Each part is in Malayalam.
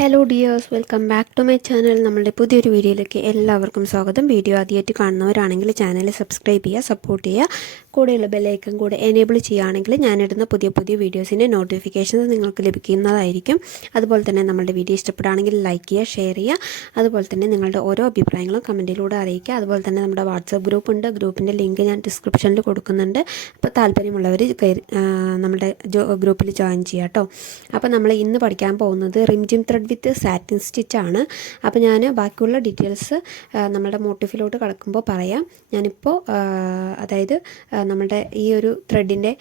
Hello dears welcome back to my channel നമ്മളുടെ പുതിയൊരു വീഡിയോയിലേക്ക് എല്ലാവർക്കും സ്വാഗതം. വീഡിയോ ആദ്യമായിട്ട് കാണുന്നവരാണെങ്കിൽ ചാനൽ സബ്സ്ക്രൈബ് ചെയ്യുക സപ്പോർട്ട് ചെയ്യുക. കൂടെയുള്ള ബെല്ലൈക്കൺ കൂടെ എനേബിൾ ചെയ്യുകയാണെങ്കിൽ ഞാനിടുന്ന പുതിയ പുതിയ വീഡിയോസിന്റെ നോട്ടിഫിക്കേഷൻസ് നിങ്ങൾക്ക് ലഭിക്കുന്നതായിരിക്കും. അതുപോലെ തന്നെ നമ്മളുടെ വീഡിയോ ഇഷ്ടപ്പെടുകയാണെങ്കിൽ ലൈക്ക് ചെയ്യുക ഷെയർ ചെയ്യുക. അതുപോലെ തന്നെ നിങ്ങളുടെ ഓരോ അഭിപ്രായങ്ങളും കമന്റിലൂടെ അറിയിക്കുക. അതുപോലെ തന്നെ നമ്മുടെ വാട്സപ്പ് ഗ്രൂപ്പ് ഉണ്ട്. ഗ്രൂപ്പിന്റെ ലിങ്ക് ഞാൻ ഡിസ്ക്രിപ്ഷനിൽ കൊടുക്കുന്നുണ്ട്. അപ്പോൾ താല്പര്യമുള്ളവർ നമ്മുടെ ഗ്രൂപ്പിൽ ജോയിൻ ചെയ്യുക കേട്ടോ അപ്പോൾ നമ്മൾ ഇന്ന് പഠിക്കാൻ പോകുന്നത് Rimjhim thread with satin stitch ആണ്. അപ്പോൾ ഞാൻ ബാക്കിയുള്ള ഡീറ്റെയിൽസ് നമ്മുടെ മോട്ടിഫിലോട്ട് കടക്കുമ്പോൾ പറയാം. ഞാനിപ്പോൾ അതായത് നമ്മുടെ ഈ ഒരു ത്രെഡിന്റെ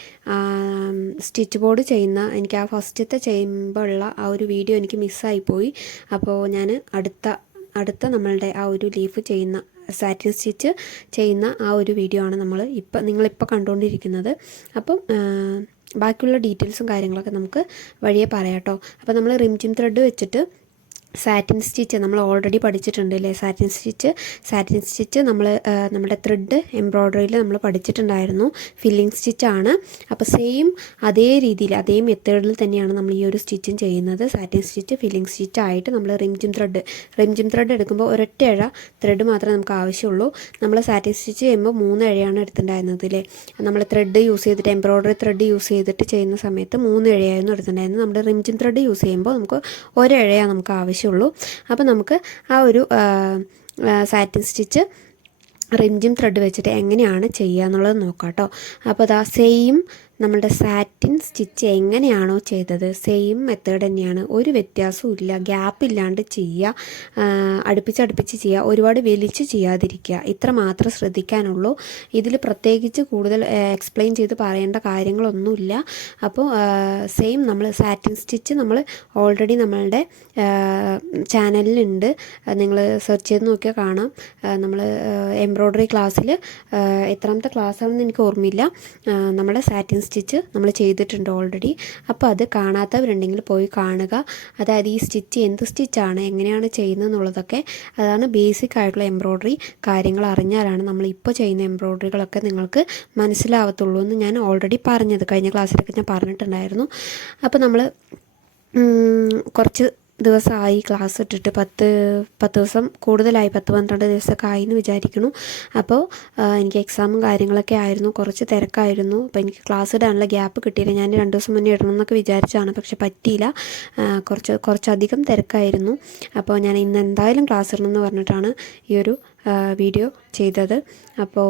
സ്റ്റിച്ച് ബോർഡ് ചെയ്യുന്ന എനിക്ക് ആ ഫസ്റ്റത്തെ ചെയ്യുമ്പോൾ ഉള്ള ആ ഒരു വീഡിയോ എനിക്ക് മിസ്സായി പോയി അപ്പോൾ ഞാൻ അടുത്ത അടുത്ത നമ്മളുടെ ആ ഒരു ലീഫ് ചെയ്യുന്ന സാറ്റിൻ സ്റ്റിച്ച് ചെയ്യുന്ന ആ ഒരു വീഡിയോ ആണ് നമ്മൾ ഇപ്പം നിങ്ങളിപ്പോൾ കണ്ടുകൊണ്ടിരിക്കുന്നത് അപ്പം ബാക്കിയുള്ള ഡീറ്റെയിൽസും കാര്യങ്ങളൊക്കെ നമുക്ക് വഴിയെ പറയാം കേട്ടോ അപ്പോൾ നമ്മൾ റിംജിം ത്രെഡ് വെച്ചിട്ട് സാറ്റിൻ സ്റ്റിച്ച് നമ്മൾ ഓൾറെഡി പഠിച്ചിട്ടുണ്ട് അല്ലേ സാറ്റിൻ സ്റ്റിച്ച് സാറ്റിൻ സ്റ്റിച്ച് നമ്മൾ നമ്മുടെ ത്രെഡ് എംബ്രോയ്ഡറിയിൽ നമ്മൾ പഠിച്ചിട്ടുണ്ടായിരുന്നു. ഫില്ലിംഗ് സ്റ്റിച്ചാണ് അപ്പോൾ സെയിം അതേ രീതിയിൽ അതേ മെത്തേഡിൽ തന്നെയാണ് നമ്മൾ ഈ ഒരു സ്റ്റിച്ചും ചെയ്യുന്നത്. സാറ്റിൻ സ്റ്റിച്ച് ഫില്ലിംഗ് സ്റ്റിച്ച് ആയിട്ട് നമ്മൾ റിംജിം ത്രെഡ് റിംജിം ത്രെഡ് എടുക്കുമ്പോൾ ഒരൊറ്റ ഇഴ ത്രെഡ് മാത്രമേ നമുക്ക് ആവശ്യമുള്ളൂ. നമ്മൾ സാറ്റിൻ സ്റ്റിച്ച് ചെയ്യുമ്പോൾ മൂന്ന് ഇഴയാണ് എടുത്തിട്ടുണ്ടായിരുന്നത് അല്ലേ? നമ്മൾ ത്രെഡ് യൂസ് ചെയ്തിട്ട് എംബ്രോയ്ഡറി ത്രെഡ് യൂസ് ചെയ്തിട്ട് ചെയ്യുന്ന സമയത്ത് മൂന്ന് ഇഴയായിരുന്നു എടുത്തിട്ടുണ്ടായിരുന്നത്. നമ്മൾ റിംജിം ത്രെഡ് യൂസ് ചെയ്യുമ്പോൾ നമുക്ക് ഒരിഴയാണ് നമുക്ക് ആവശ്യമുള്ളൂ. അപ്പോൾ നമുക്ക് ആ ഒരു സാറ്റിൻ സ്റ്റിച്ച് റിംജിം ത്രെഡ് വെച്ചിട്ട് എങ്ങനെയാണ് ചെയ്യുക എന്നുള്ളത് നോക്കാം കേട്ടോ അപ്പോൾ അതാ സെയിം നമ്മുടെ സാറ്റിൻ സ്റ്റിച്ച് എങ്ങനെയാണോ ചെയ്തത്? സെയിം മെത്തേഡ് തന്നെയാണ്. ഒരു വ്യത്യാസവും ഇല്ല. ഗ്യാപ്പ് ഇല്ലാണ്ട് ചെയ്യുക അടുപ്പിച്ചടുപ്പിച്ച് ചെയ്യുക ഒരുപാട് വലിച്ചു ചെയ്യാതിരിക്കുക. ഇത്ര മാത്രം ശ്രദ്ധിക്കാനുള്ളൂ. ഇതിൽ പ്രത്യേകിച്ച് കൂടുതൽ എക്സ്പ്ലെയിൻ ചെയ്ത് പറയേണ്ട കാര്യങ്ങളൊന്നുമില്ല അപ്പോൾ സെയിം നമ്മൾ സാറ്റിൻ സ്റ്റിച്ച് നമ്മൾ ഓൾറെഡി നമ്മളുടെ ചാനലിലുണ്ട്. നിങ്ങൾ സെർച്ച് ചെയ്ത് നോക്കിയാൽ കാണാം. നമ്മൾ എംബ്രോയ്ഡറി ക്ലാസ്സിൽ എത്രാമത്തെ ക്ലാസ്സാണെന്ന് എനിക്ക് ഓർമ്മയില്ല. നമ്മുടെ സാറ്റിൻ സ്റ്റിച്ച് നമ്മൾ ചെയ്തിട്ടുണ്ട് ഓൾറെഡി അപ്പോൾ അത് കാണാത്തവരുണ്ടെങ്കിൽ പോയി കാണുക. അതായത് ഈ സ്റ്റിച്ച് എന്ത് സ്റ്റിച്ചാണ് എങ്ങനെയാണ് ചെയ്യുന്നത് എന്നുള്ളതൊക്കെ അതാണ് ബേസിക് ആയിട്ടുള്ള എംബ്രോയ്ഡറി കാര്യങ്ങൾ അറിഞ്ഞാലാണ് നമ്മൾ ഇപ്പോൾ ചെയ്യുന്ന എംബ്രോയ്ഡറികളൊക്കെ നിങ്ങൾക്ക് മനസ്സിലാവത്തുള്ളൂ എന്ന് ഞാൻ ഓൾറെഡി പറഞ്ഞത്. കഴിഞ്ഞ ക്ലാസ്സിലൊക്കെ ഞാൻ പറഞ്ഞിട്ടുണ്ടായിരുന്നു. അപ്പോൾ നമ്മൾ കുറച്ച് ദിവസമായി ക്ലാസ് ഇട്ടിട്ട് പത്ത് പത്ത് ദിവസം കൂടുതലായി പത്ത് പന്ത്രണ്ട് ദിവസമൊക്കെ ആയി എന്ന് വിചാരിക്കുന്നു അപ്പോൾ എനിക്ക് എക്സാമും കാര്യങ്ങളൊക്കെ ആയിരുന്നു. കുറച്ച് തിരക്കായിരുന്നു. അപ്പോൾ എനിക്ക് ക്ലാസ് ഇടാനുള്ള ഗ്യാപ്പ് കിട്ടിയില്ല. ഞാൻ രണ്ട് ദിവസം മുന്നേ ഇടണം എന്നൊക്കെ വിചാരിച്ചാണ് പക്ഷെ പറ്റിയില്ല. കുറച്ച് കുറച്ചധികം തിരക്കായിരുന്നു. അപ്പോൾ ഞാൻ ഇന്ന് എന്തായാലും ക്ലാസ് ഇടണം എന്ന് പറഞ്ഞിട്ടാണ് ഈ ഒരു വീഡിയോ ചെയ്തത്. അപ്പോൾ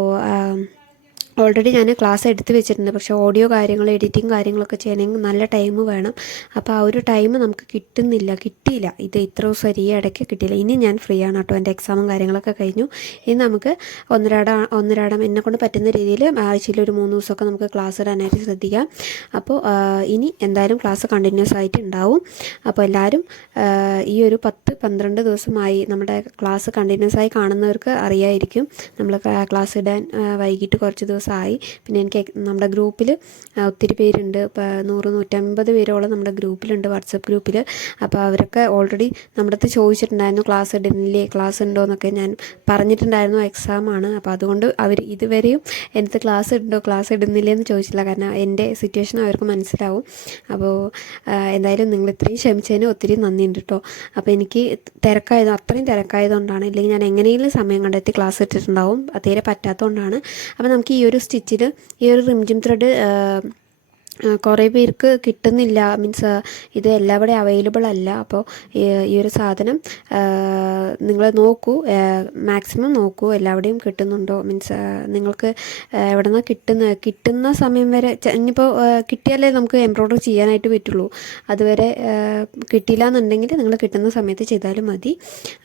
ഓൾറെഡി ഞാൻ ക്ലാസ് എടുത്ത് വെച്ചിട്ടുണ്ട്. പക്ഷേ ഓഡിയോ കാര്യങ്ങൾ എഡിറ്റിംഗ് കാര്യങ്ങളൊക്കെ ചെയ്യണമെങ്കിൽ നല്ല ടൈം വേണം. അപ്പോൾ ആ ഒരു ടൈം നമുക്ക് കിട്ടുന്നില്ല. കിട്ടിയില്ല. ഇത് ഇത്ര ദിവസം ഈ ഇടയ്ക്ക് കിട്ടിയില്ല. ഇനി ഞാൻ ഫ്രീ ആണ് കേട്ടോ. എന്റെ എക്സാമും കാര്യങ്ങളൊക്കെ കഴിഞ്ഞു. ഇനി നമുക്ക് ഒന്നരാട ഒന്നരാടം എന്നെ കൊണ്ട് പറ്റുന്ന രീതിയിൽ ആഴ്ചയിൽ ഒരു മൂന്ന് ദിവസമൊക്കെ നമുക്ക് ക്ലാസ് ഇടാനായിട്ട് ശ്രദ്ധിക്കാം. അപ്പോൾ ഇനി എന്തായാലും ക്ലാസ് കണ്ടിന്യൂസ് ആയിട്ട് ഉണ്ടാവും. അപ്പോൾ എല്ലാവരും ഈ ഒരു പത്ത് പന്ത്രണ്ട് ദിവസമായി നമ്മുടെ ക്ലാസ് കണ്ടിന്യൂസ് ആയി കാണുന്നവർക്ക് അറിയായിരിക്കും. നമ്മൾ ക്ലാസ് ഇടാൻ വൈകിട്ട് കുറച്ച് ദിവസമായി. പിന്നെ എനിക്ക് നമ്മുടെ ഗ്രൂപ്പിൽ ഒത്തിരി പേരുണ്ട്. നൂറ് നൂറ്റമ്പത് പേരോളം നമ്മുടെ ഗ്രൂപ്പിലുണ്ട് വാട്സപ്പ് ഗ്രൂപ്പിൽ അപ്പോൾ അവരൊക്കെ ഓൾറെഡി നമ്മുടെ അടുത്ത് ചോദിച്ചിട്ടുണ്ടായിരുന്നു ക്ലാസ് ഇടുന്നില്ലേ ക്ലാസ് ഉണ്ടോ? എന്നൊക്കെ ഞാൻ പറഞ്ഞിട്ടുണ്ടായിരുന്നു എക്സാമാണ് അപ്പോൾ അതുകൊണ്ട് അവർ ഇതുവരെയും എനിക്ക് ക്ലാസ് ഉണ്ടോ? ക്ലാസ് ഇടുന്നില്ലേ? എന്ന് ചോദിച്ചില്ല കാരണം എന്റെ സിറ്റുവേഷൻ അവർക്ക് മനസ്സിലാവും. അപ്പോൾ എന്തായാലും നിങ്ങൾ ഇത്രയും ക്ഷമിച്ചതിന് ഒത്തിരി നന്ദിയുണ്ട് കേട്ടോ അപ്പോൾ എനിക്ക് തിരക്കായത് അത്രയും തിരക്കായതുകൊണ്ടാണ് ഇല്ലെങ്കിൽ ഞാൻ എങ്ങനെയെങ്കിലും സമയം കണ്ടെത്തി ക്ലാസ് ഇട്ടിട്ടുണ്ടാവും. അതേരെ തീരെ പറ്റാത്തതുകൊണ്ടാണ്. അപ്പോൾ നമുക്ക് ഈ ഒരു സ്റ്റിച്ചിൽ ഈ ഒരു റിംജിം ത്രെഡ് കുറേ പേർക്ക് കിട്ടുന്നില്ല. മീൻസ് ഇത് എല്ലാവിടെയും അവൈലബിൾ അല്ല. അപ്പോൾ ഈ ഒരു സാധനം നിങ്ങൾ നോക്കൂ. മാക്സിമം നോക്കൂ. എല്ലാവിടെയും കിട്ടുന്നുണ്ടോ? മീൻസ് നിങ്ങൾക്ക് എവിടെ നിന്നാണ് കിട്ടുന്ന കിട്ടുന്ന സമയം വരെ ഇനിയിപ്പോൾ കിട്ടിയാലേ നമുക്ക് എംബ്രോയ്ഡറി ചെയ്യാനായിട്ട് പറ്റുള്ളൂ. അതുവരെ കിട്ടിയില്ല എന്നുണ്ടെങ്കിൽ നിങ്ങൾ കിട്ടുന്ന സമയത്ത് ചെയ്താലും മതി.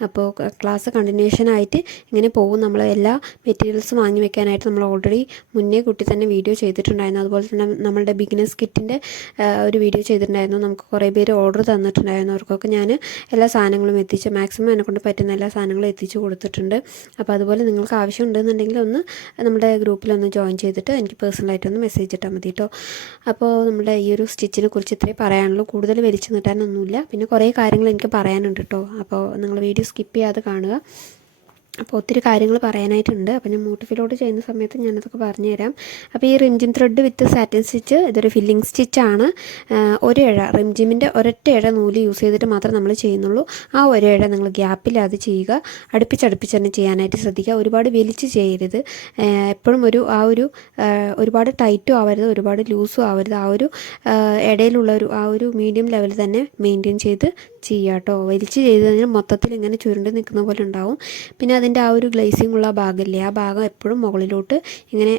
അപ്പോൾ ക്ലാസ് കണ്ടിന്യൂഷൻ ആയിട്ട് ഇങ്ങനെ പോകും. നമ്മൾ എല്ലാ മെറ്റീരിയൽസും വാങ്ങി വെക്കാനായിട്ട് നമ്മൾ ഓൾറെഡി മുന്നേ കുട്ടി തന്നെ വീഡിയോ ചെയ്തിട്ടുണ്ടായിരുന്നു. അതുപോലെ തന്നെ നമ്മളുടെ ബിഗിനേഴ്സ് കിറ്റിന്റെ ഒരു വീഡിയോ ചെയ്തിട്ടുണ്ടായിരുന്നു. നമുക്ക് കുറേ പേര് ഓർഡർ തന്നിട്ടുണ്ടായിരുന്നു. അവർക്കൊക്കെ ഞാൻ എല്ലാ സാധനങ്ങളും എത്തിച്ച് മാക്സിമം എന്നെക്കൊണ്ട് പറ്റുന്ന എല്ലാ സാധനങ്ങളും എത്തിച്ച് കൊടുത്തിട്ടുണ്ട്. അപ്പോൾ അതുപോലെ നിങ്ങൾക്ക് ആവശ്യം ഉണ്ടെന്നുണ്ടെങ്കിൽ ഒന്ന് നമ്മുടെ ഗ്രൂപ്പിലൊന്ന് ജോയിൻ ചെയ്തിട്ട് എനിക്ക് പേഴ്സണലായിട്ടൊന്ന് മെസ്സേജ് ഇട്ടാൽ മതി കേട്ടോ. അപ്പോൾ നമ്മുടെ ഈ ഒരു സ്റ്റിച്ചിനെ കുറിച്ച് ഇത്രയും പറയാനുള്ളൂ. കൂടുതൽ വലിച്ചു നീട്ടാനൊന്നുമില്ല പിന്നെ കുറേ കാര്യങ്ങൾ എനിക്ക് പറയാനുണ്ട് കേട്ടോ. അപ്പോൾ നിങ്ങൾ വീഡിയോ സ്കിപ്പ് ചെയ്യാതെ കാണുക. അപ്പോൾ ഒത്തിരി കാര്യങ്ങൾ പറയാനായിട്ടുണ്ട്. അപ്പോൾ ഞാൻ മോട്ടിഫിലോട്ട് ചെയ്യുന്ന സമയത്ത് ഞാനതൊക്കെ പറഞ്ഞുതരാം. അപ്പോൾ ഈ Rimjhim thread with satin stitch ഇതൊരു ഫില്ലിംഗ് സ്റ്റിച്ചാണ് ഒരു ഇഴ റിംജിമിന്റെ ഒരൊറ്റ ഇഴ നൂൽ യൂസ് ചെയ്തിട്ട് മാത്രം നമ്മൾ ചെയ്യുന്നുള്ളൂ. ആ ഒരു ഇഴ നിങ്ങൾ ഗ്യാപ്പില്ലാതെ ചെയ്യുക. അടുപ്പിച്ചടുപ്പിച്ച് തന്നെ ചെയ്യാനായിട്ട് ശ്രദ്ധിക്കുക. ഒരുപാട് വലിച്ച് ചെയ്യരുത്. എപ്പോഴും ഒരു ആ ഒരു ഒരുപാട് ടൈറ്റും ആവരുത്. ഒരുപാട് ലൂസും ആവരുത്. ആ ഒരു ഇടയിലുള്ള ഒരു ആ ഒരു മീഡിയം ലെവൽ തന്നെ മെയിന്റെയിൻ ചെയ്ത് ചെയ്യുക കേട്ടോ. വലിച്ച് ചെയ്ത് കഴിഞ്ഞാൽ മൊത്തത്തിൽ ഇങ്ങനെ ചുരുണ്ട് നിൽക്കുന്ന പോലെ ഉണ്ടാവും. പിന്നെ അതിന്റെ ആ ഒരു ഗ്ലേസിംഗ് ഉള്ള ഭാഗമില്ലേ? ആ ഭാഗം എപ്പോഴും മുകളിലോട്ട് ഇങ്ങനെ